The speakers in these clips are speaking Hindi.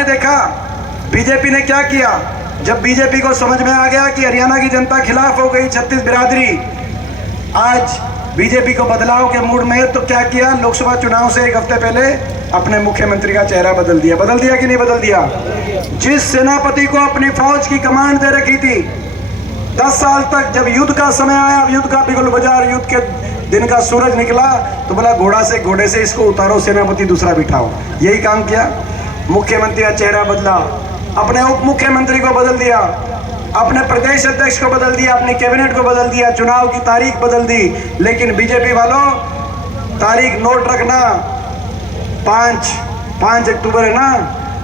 आपने देखा बीजेपी ने क्या किया। जब बीजेपी को समझ में आ गया कि हरियाणा की जनता खिलाफ हो गई, छत्तीस बिरादरी आज बीजेपी को बदलाव के मूड में है, तो क्या किया, लोकसभा चुनाव से एक हफ्ते पहले अपने मुख्यमंत्री का चेहरा बदल दिया कि नहीं बदल दिया। जिस सेनापति को अपनी फौज की कमांड दे रखी थी 10 साल तक, जब युद्ध का समय आया, युद्ध का बिगुल बाजार, युद्ध के दिन का सूरज निकला, तो बोला घोड़े से इसको उतारो, सेनापति दूसरा बिठाओ। यही काम किया। मुख्यमंत्री का चेहरा बदला, अपने उप मुख्यमंत्री को बदल दिया, अपने प्रदेश अध्यक्ष को बदल दिया, अपनी कैबिनेट को बदल दिया, चुनाव की तारीख बदल दी। लेकिन बीजेपी वालों, तारीख नोट रखना, 5 अक्टूबर है ना,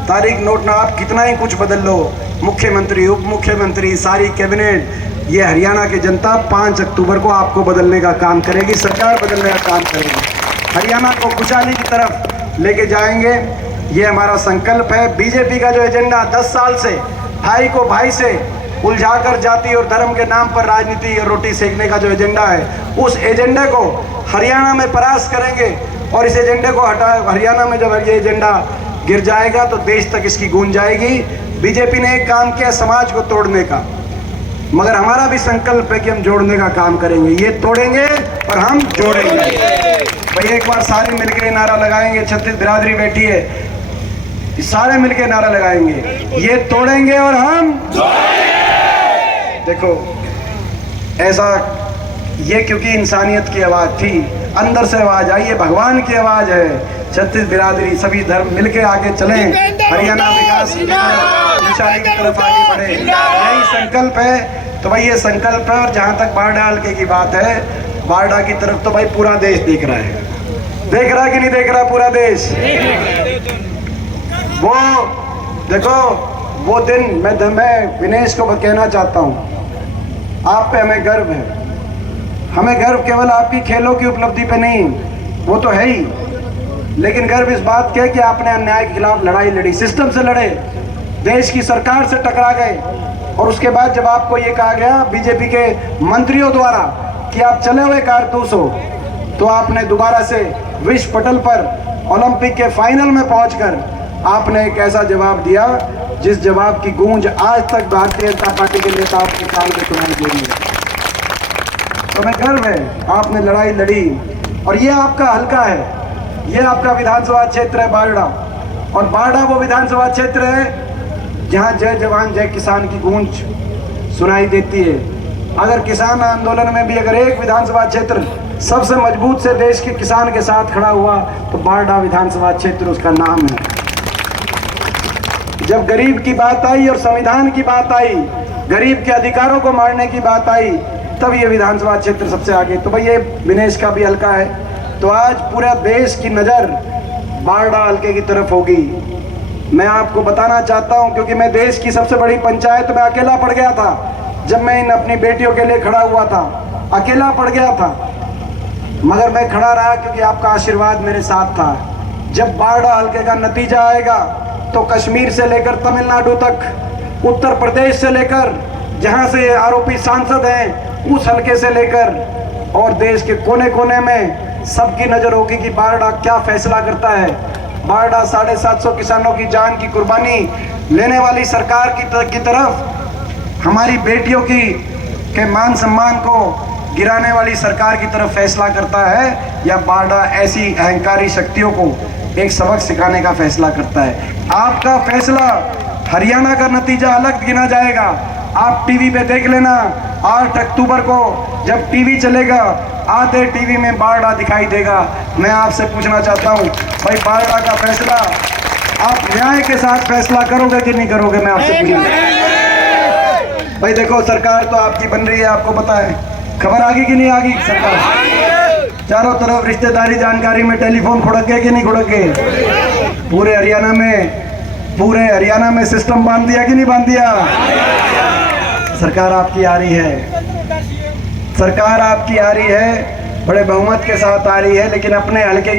तारीख नोट ना, आप कितना ही कुछ बदल लो, मुख्यमंत्री, उप मुख्यमंत्री, सारी कैबिनेट, ये हरियाणा की जनता 5 अक्टूबर को आपको बदलने का काम करेगी, सरकार बदलने का काम करेगी, हरियाणा को खुशहाली की तरफ लेके जाएंगे। ये हमारा संकल्प है। बीजेपी का जो एजेंडा 10 साल से भाई को भाई से उलझाकर जाति और धर्म के नाम पर राजनीति और रोटी सेकने का जो एजेंडा है, उस एजेंडे को हरियाणा में परास्त करेंगे। और इस एजेंडे को हटा, हरियाणा में जब ये एजेंडा गिर जाएगा तो देश तक इसकी गूंज जाएगी। बीजेपी ने एक काम किया समाज को तोड़ने का, मगर हमारा भी संकल्प है कि हम जोड़ने का काम करेंगे। ये तोड़ेंगे और हम जोड़ेंगे। भाई एक बार सारे मिलकर नारा लगाएंगे, छत्तीस बिरादरी बैठी है, सारे मिलकर नारा लगाएंगे, ये तोड़ेंगे और हम देखो ऐसा, ये क्योंकि इंसानियत की आवाज थी, अंदर से आवाज आई, ये भगवान की आवाज है। छत्तीस बिरादरी सभी धर्म मिलके आगे चलें, हरियाणा विकास की खुशहाली की तरफ आगे बढ़े, यही संकल्प है। तो भाई ये संकल्प है। और जहाँ तक बारडा हल्के की बात है, बारडा की तरफ तो भाई पूरा देश देख रहा है, देख रहा कि नहीं देख रहा पूरा देश। वो देखो वो दिन, मैं विनेश को कहना चाहता हूँ, आप पे हमें गर्व है। हमें गर्व केवल आपकी खेलों की उपलब्धि पे नहीं, वो तो है ही, लेकिन गर्व इस बात के कि आपने अन्याय के खिलाफ लड़ाई लड़ी, सिस्टम से लड़े, देश की सरकार से टकरा गए। और उसके बाद जब आपको ये कहा गया बीजेपी के मंत्रियों द्वारा कि आप चले हुए कारतूस हो, तो आपने दोबारा से विश्व पटल पर ओलंपिक के फाइनल में पहुंचकर आपने एक ऐसा जवाब दिया जिस जवाब की गूंज आज तक भारतीय जनता पार्टी के नेताओं के कान में सुनाई दे रही है। तो हमें गर्व है, आपने लड़ाई लड़ी। और ये आपका हल्का है, ये आपका विधानसभा क्षेत्र है बारडा। और बारडा वो विधानसभा क्षेत्र है जहाँ जय जवान जय किसान की गूंज सुनाई देती है। अगर किसान आंदोलन में भी अगर एक विधानसभा क्षेत्र सबसे मजबूत से देश के किसान के साथ खड़ा हुआ तो बारडा विधानसभा क्षेत्र उसका नाम है। जब गरीब की बात आई और संविधान की बात आई, गरीब के अधिकारों को मारने की बात आई, तब ये विधानसभा क्षेत्र सबसे आगे। तो भाई ये विनेश का भी हल्का है। तो आज पूरा देश की नज़र बारडा हल्के की तरफ होगी। मैं आपको बताना चाहता हूं, क्योंकि मैं देश की सबसे बड़ी पंचायत में अकेला पड़ गया था। जब मैं इन अपनी बेटियों के लिए खड़ा हुआ था, अकेला पड़ गया था, मगर मैं खड़ा रहा क्योंकि आपका आशीर्वाद मेरे साथ था। जब बारडा हल्के का नतीजा आएगा तो कश्मीर से लेकर तमिलनाडु तक, उत्तर प्रदेश से लेकर जहां से आरोपी सांसद हैं उस हल्के से लेकर और देश के कोने कोने में सबकी नजर होगी कि बारडा क्या फैसला करता है। बारडा 750 किसानों की जान की कुर्बानी लेने वाली सरकार की तरफ, हमारी बेटियों के मान सम्मान को गिराने वाली सरकार की तरफ फैसला करता है, या बारडा ऐसी अहंकारी शक्तियों को एक सबक सिखाने का फैसला करता है। आपका फैसला, हरियाणा का नतीजा अलग गिना जाएगा। आप टीवी पे देख लेना, 8 अक्टूबर को जब टीवी चलेगा, आधे टीवी में बारडा दिखाई देगा। मैं आपसे पूछना चाहता हूं, भाई बारडा का फैसला आप न्याय के साथ फैसला करोगे कि नहीं करोगे? मैं आपसे पूछूंगा। भाई देखो सरकार तो आपकी बन रही है, आपको पता है, खबर आगी कि नहीं आगी? सरकार चारों तरफ रिश्तेदारी जानकारी में टेलीफोन खुड़क गए कि नहीं खुड़क गए? पूरे हरियाणा में सिस्टम बांध दिया कि नहीं बांध दिया? सरकार आपकी आ रही है, सरकार आपकी आ रही है, बड़े बहुमत के साथ आ रही है, लेकिन अपने हल्के की